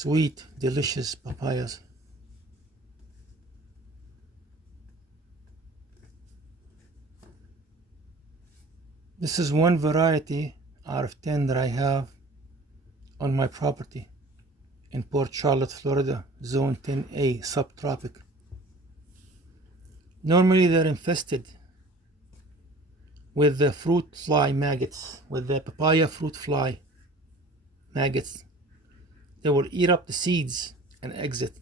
Sweet, delicious papayas. This is one variety out of 10 that I have on my property in Port Charlotte, Florida, Zone 10A, subtropic. Normally they're infested with the fruit fly maggots, with the papaya fruit fly maggots. They will eat up the seeds and exit.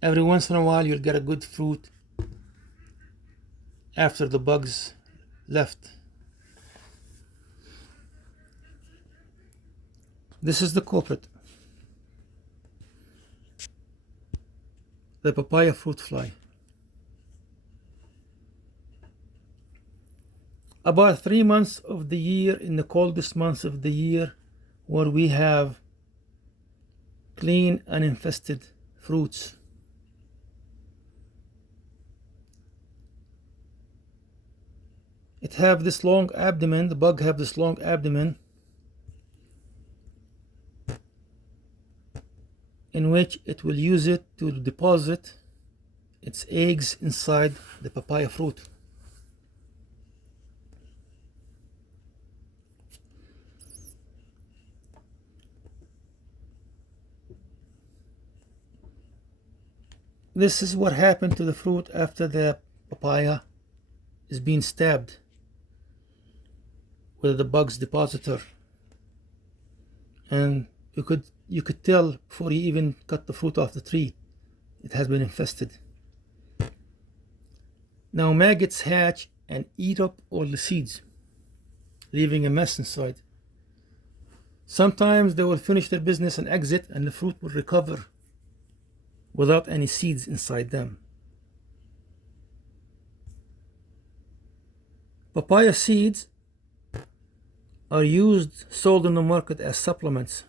Every once in a while you'll get a good fruit after the bugs left. This is the culprit, the papaya fruit fly. About 3 months of the year, in the coldest months of the year, where we have clean uninfested fruits. It have this long abdomen, the bug have this long abdomen in which it will use it to deposit its eggs inside the papaya fruit. This is what happened to the fruit after the papaya is being stabbed with the bug's depositor. And you could tell before you even cut the fruit off the tree, it has been infested. Now maggots hatch and eat up all the seeds, leaving a mess inside. Sometimes they will finish their business and exit, and the fruit will recover without any seeds inside them. Papaya seeds are sold in the market as supplements.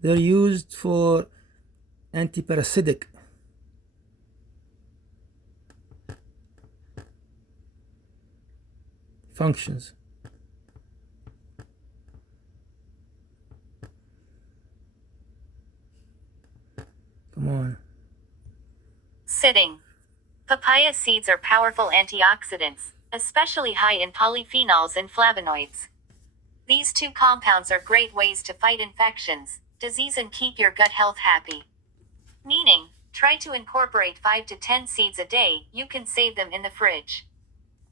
They're used for antiparasitic functions. Come on. Sitting. Papaya seeds are powerful antioxidants, especially high in polyphenols and flavonoids. These two compounds are great ways to fight infections, disease, and keep your gut health happy. Meaning, try to incorporate 5 to 10 seeds a day. You can save them in the fridge.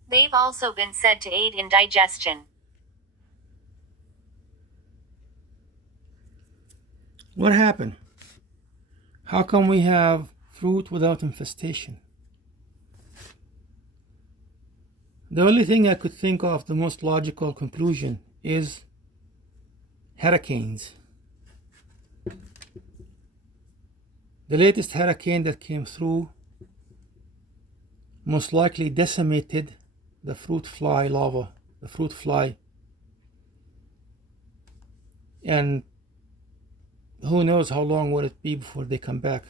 They've also been said to aid in digestion. What happened? How come we have fruit without infestation? The only thing I could think of, the most logical conclusion, is hurricanes. The latest hurricane that came through most likely decimated the fruit fly larva, the fruit fly. And who knows how long will it be before they come back.